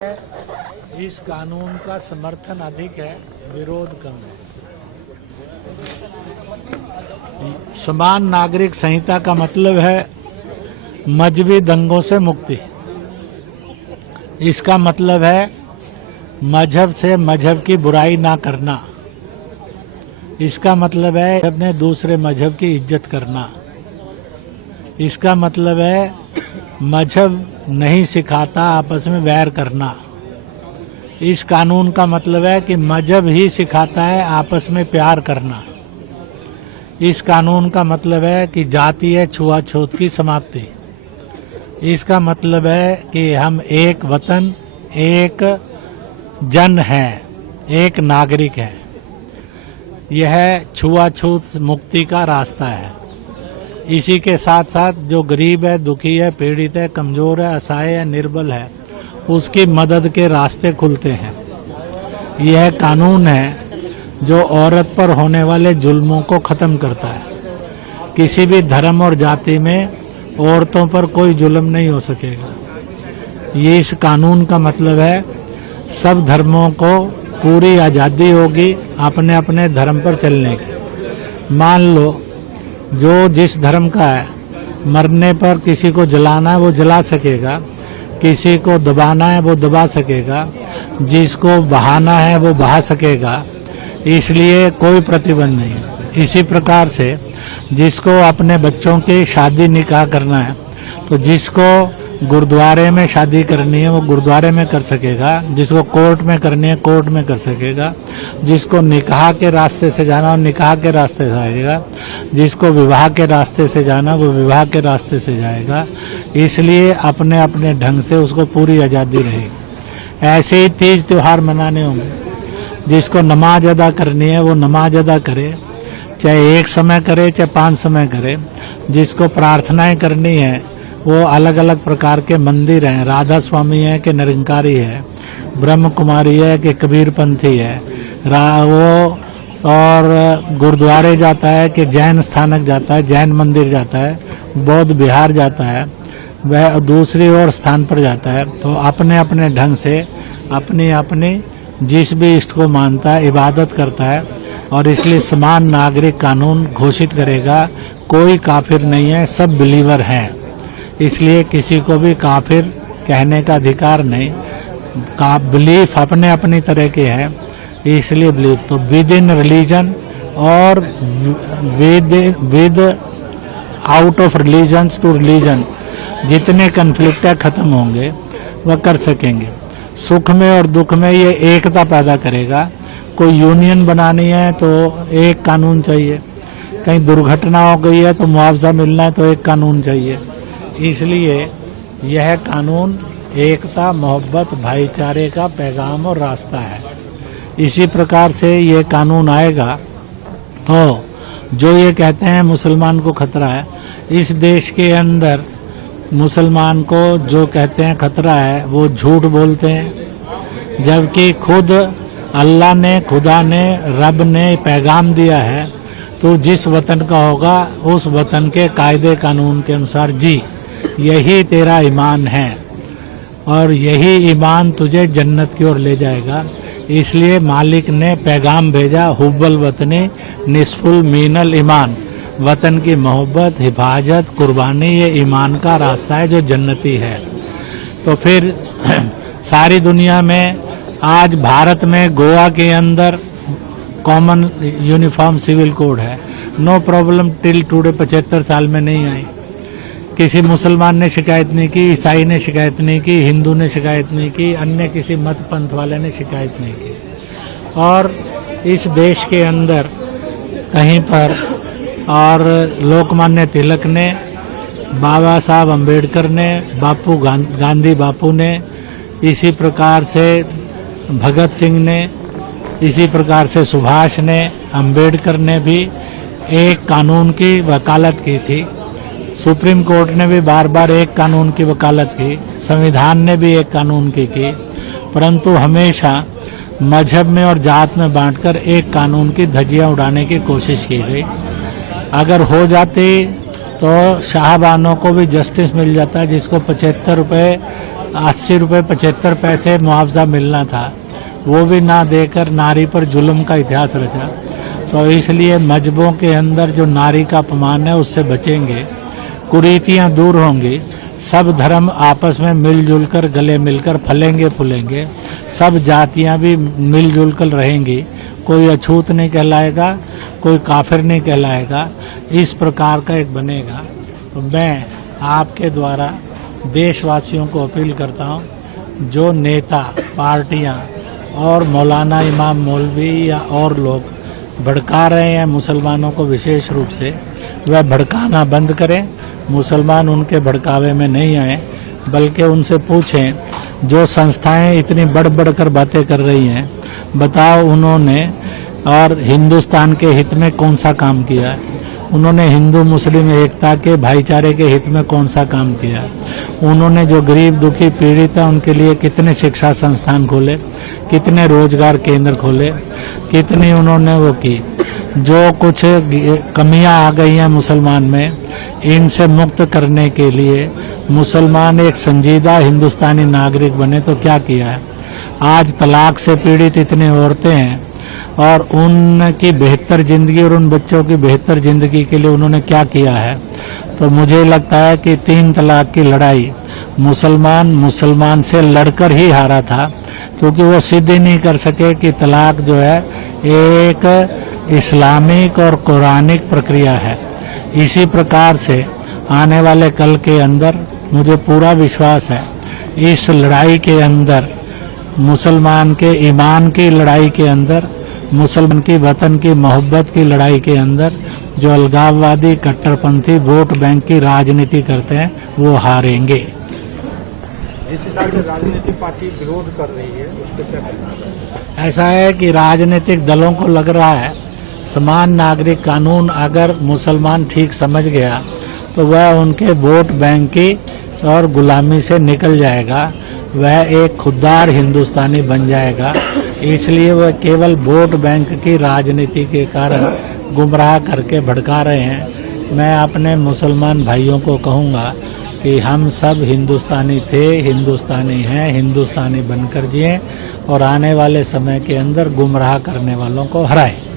इस कानून का समर्थन अधिक है, विरोध कम है। समान नागरिक संहिता का मतलब है मजहबी दंगों से मुक्ति। इसका मतलब है मजहब से मजहब की बुराई ना करना। इसका मतलब है अपने दूसरे मजहब की इज्जत करना। इसका मतलब है मजहब नहीं सिखाता आपस में वैर करना। इस कानून का मतलब है कि मजहब ही सिखाता है आपस में प्यार करना। इस कानून का मतलब है कि जातीय छुआछूत की समाप्ति। इसका मतलब है कि हम एक वतन, एक जन हैं, एक नागरिक हैं। यह छुआछूत मुक्ति का रास्ता है। इसी के साथ साथ जो गरीब है, दुखी है, पीड़ित है, कमजोर है, असहाय है, निर्बल है, उसकी मदद के रास्ते खुलते हैं। यह कानून है जो औरत पर होने वाले जुल्मों को खत्म करता है। किसी भी धर्म और जाति में औरतों पर कोई जुल्म नहीं हो सकेगा। ये इस कानून का मतलब है सब धर्मों को पूरी आज़ादी होगी अपने अपने धर्म पर चलने की। मान लो जो जिस धर्म का है, मरने पर किसी को जलाना है वो जला सकेगा, किसी को दबाना है वो दबा सकेगा, जिसको बहाना है वो बहा सकेगा। इसलिए कोई प्रतिबंध नहीं। इसी प्रकार से जिसको अपने बच्चों की शादी निकाह करना है, तो जिसको गुरुद्वारे में शादी करनी है वो गुरुद्वारे में कर सकेगा, जिसको कोर्ट में करनी है कोर्ट में कर सकेगा, जिसको निकाह के रास्ते से जाना हो निकाह के रास्ते से जाएगा, जिसको विवाह के रास्ते से जाना वो विवाह के रास्ते से जाएगा। इसलिए अपने अपने ढंग से उसको पूरी आज़ादी रहेगी। ऐसे ही तीज त्योहार मनाने होंगे। जिसको नमाज अदा करनी है वो नमाज अदा करे, चाहे एक समय करे चाहे 5 समय करे। जिसको प्रार्थनाएं करनी है वो अलग अलग प्रकार के मंदिर हैं, राधा स्वामी है कि निरंकारी है, ब्रह्म कुमारी है कि कबीर पंथी है, वो और गुरुद्वारे जाता है कि जैन स्थानक जाता है, जैन मंदिर जाता है, बौद्ध विहार जाता है, वह दूसरी और स्थान पर जाता है। तो अपने अपने ढंग से अपनी अपनी जिस भी इष्ट को मानता है इबादत करता है। और इसलिए समान नागरिक कानून घोषित करेगा। कोई काफिर नहीं है, सब बिलीवर हैं। इसलिए किसी को भी काफिर कहने का अधिकार नहीं। का बिलीफ अपने अपनी तरह के हैं, इसलिए बिलीफ। तो विद इन रिलीजन और without of religion to religion जितने कन्फ्लिक्ट खत्म होंगे वह कर सकेंगे। सुख में और दुख में ये एकता पैदा करेगा। कोई यूनियन बनानी है तो एक कानून चाहिए, कहीं दुर्घटना हो गई है तो मुआवजा मिलना है तो एक कानून चाहिए। इसलिए यह कानून एकता, मोहब्बत, भाईचारे का पैगाम और रास्ता है। इसी प्रकार से ये कानून आएगा तो जो ये कहते हैं मुसलमान को खतरा है, इस देश के अंदर मुसलमान को जो कहते हैं खतरा है वो झूठ बोलते हैं। जबकि खुद अल्लाह ने, खुदा ने, रब ने पैगाम दिया है तो जिस वतन का होगा उस वतन के कायदे कानून के अनुसार जी, यही तेरा ईमान है और यही ईमान तुझे जन्नत की ओर ले जाएगा। इसलिए मालिक ने पैगाम भेजा, हुब्बल वतनी निस्फुल मीनल ईमान। वतन की मोहब्बत, हिफाजत, कुर्बानी ये ईमान का रास्ता है जो जन्नती है। तो फिर सारी दुनिया में आज भारत में गोवा के अंदर कॉमन यूनिफॉर्म सिविल कोड है। नो प्रॉब्लम टिल टुडे, 75 साल में नहीं आई। किसी मुसलमान ने शिकायत नहीं की, ईसाई ने शिकायत नहीं की, हिंदू ने शिकायत नहीं की, अन्य किसी मत पंथ वाले ने शिकायत नहीं की। और इस देश के अंदर कहीं पर और लोकमान्य तिलक ने, बाबा साहब अम्बेडकर ने, बापू गांधी बापू ने, इसी प्रकार से भगत सिंह ने, इसी प्रकार से सुभाष ने, अम्बेडकर ने भी एक कानून की वकालत की थी। सुप्रीम कोर्ट ने भी बार बार एक कानून की वकालत की, संविधान ने भी एक कानून की, परंतु हमेशा मजहब में और जात में बांटकर एक कानून की धज्जियां उड़ाने की कोशिश की गई। अगर हो जाती तो शाहबानों को भी जस्टिस मिल जाता, जिसको 75 रुपये 80 रुपये 75 पैसे मुआवजा मिलना था, वो भी ना देकर नारी पर जुल्म का इतिहास रचा। तो इसलिए मजहबों के अंदर जो नारी का अपमान है उससे बचेंगे, कुरीतियां दूर होंगी, सब धर्म आपस में मिलजुल कर गले मिलकर फलेंगे फूलेंगे, सब जातियां भी मिलजुल कर रहेंगी, कोई अछूत नहीं कहलाएगा, कोई काफिर नहीं कहलाएगा। इस प्रकार का एक बनेगा। तो मैं आपके द्वारा देशवासियों को अपील करता हूं, जो नेता पार्टियां और मौलाना इमाम मौलवी या और लोग भड़का रहे हैं मुसलमानों को विशेष रूप से, वह भड़काना बंद करें। मुसलमान उनके भड़कावे में नहीं आए, बल्कि उनसे पूछें जो संस्थाएं इतनी बढ़ बढ़ कर बातें कर रही हैं, बताओ उन्होंने और हिंदुस्तान के हित में कौन सा काम किया है, उन्होंने हिंदू मुस्लिम एकता के भाईचारे के हित में कौन सा काम किया, उन्होंने जो गरीब दुखी पीड़ित है उनके लिए कितने शिक्षा संस्थान खोले, कितने रोजगार केंद्र खोले, कितनी उन्होंने वो की। जो कुछ कमियां आ गई हैं मुसलमान में, इनसे मुक्त करने के लिए मुसलमान एक संजीदा हिंदुस्तानी नागरिक बने तो क्या किया है। आज तलाक से पीड़ित इतनी औरतें हैं और उनकी बेहतर जिंदगी और उन बच्चों की बेहतर जिंदगी के लिए उन्होंने क्या किया है। तो मुझे लगता है कि 3 तलाक की लड़ाई मुसलमान से लड़कर ही हारा था, क्योंकि वो सिद्ध ही नहीं कर सके कि तलाक जो है एक इस्लामिक और कुरानिक प्रक्रिया है। इसी प्रकार से आने वाले कल के अंदर मुझे पूरा विश्वास है, इस लड़ाई के अंदर मुसलमान के ईमान की लड़ाई के अंदर, मुसलमान की वतन की मोहब्बत की लड़ाई के अंदर जो अलगाववादी कट्टरपंथी वोट बैंक की राजनीति करते हैं वो हारेंगे। जिस हिसाब से राजनीतिक पार्टी विरोध कर रही है उसके क्या कहना है? ऐसा है कि राजनीतिक दलों को लग रहा है समान नागरिक कानून अगर मुसलमान ठीक समझ गया तो वह उनके वोट बैंक की और गुलामी से निकल जाएगा, वह एक खुददार हिंदुस्तानी बन जाएगा। इसलिए वह केवल वोट बैंक की राजनीति के कारण गुमराह करके भड़का रहे हैं। मैं अपने मुसलमान भाइयों को कहूँगा कि हम सब हिंदुस्तानी थे, हिंदुस्तानी हैं, हिंदुस्तानी बनकर जिएं और आने वाले समय के अंदर गुमराह करने वालों को हराएं।